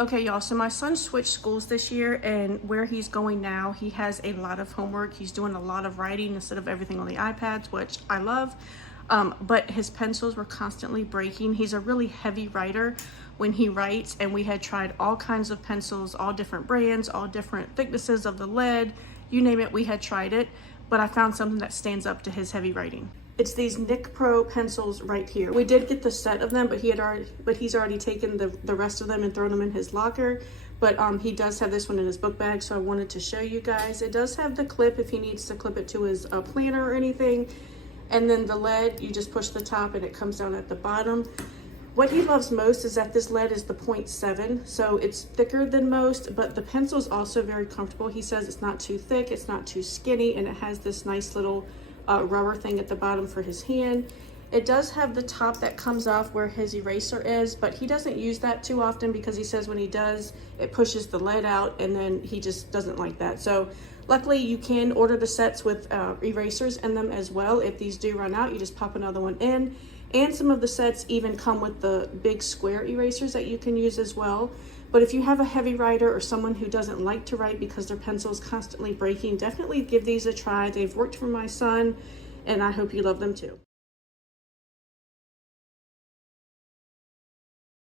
Okay, y'all, so my son switched schools this year, and where he's going now, he has a lot of homework. He's doing a lot of writing instead of everything on the iPads, which I love. But his pencils were constantly breaking. He's a really heavy writer when he writes, and we had tried all kinds of pencils, all different brands, all different thicknesses of the lead, you name it, we had tried it, but I found something that stands up to his heavy writing. It's these Nicpro pencils right here. We did get the set of them, but he's already taken the rest of them and thrown them in his locker. But he does have this one in his book bag, so I wanted to show you guys. It does have the clip if he needs to clip it to his planner or anything. And then the lead, you just push the top and it comes down at the bottom. What he loves most is that this lead is the 0.7, so it's thicker than most, but the pencil is also very comfortable. He says it's not too thick, it's not too skinny, and it has this nice little rubber thing at the bottom for his hand. It does have the top that comes off where his eraser is, but he doesn't use that too often because he says when he does, it pushes the lead out, and then he just doesn't like that. So luckily you can order the sets with erasers in them as well. If these do run out, you just pop another one in. And some of the sets even come with the big square erasers that you can use as well. But if you have a heavy writer or someone who doesn't like to write because their pencil is constantly breaking, definitely give these a try. They've worked for my son, and I hope you love them too.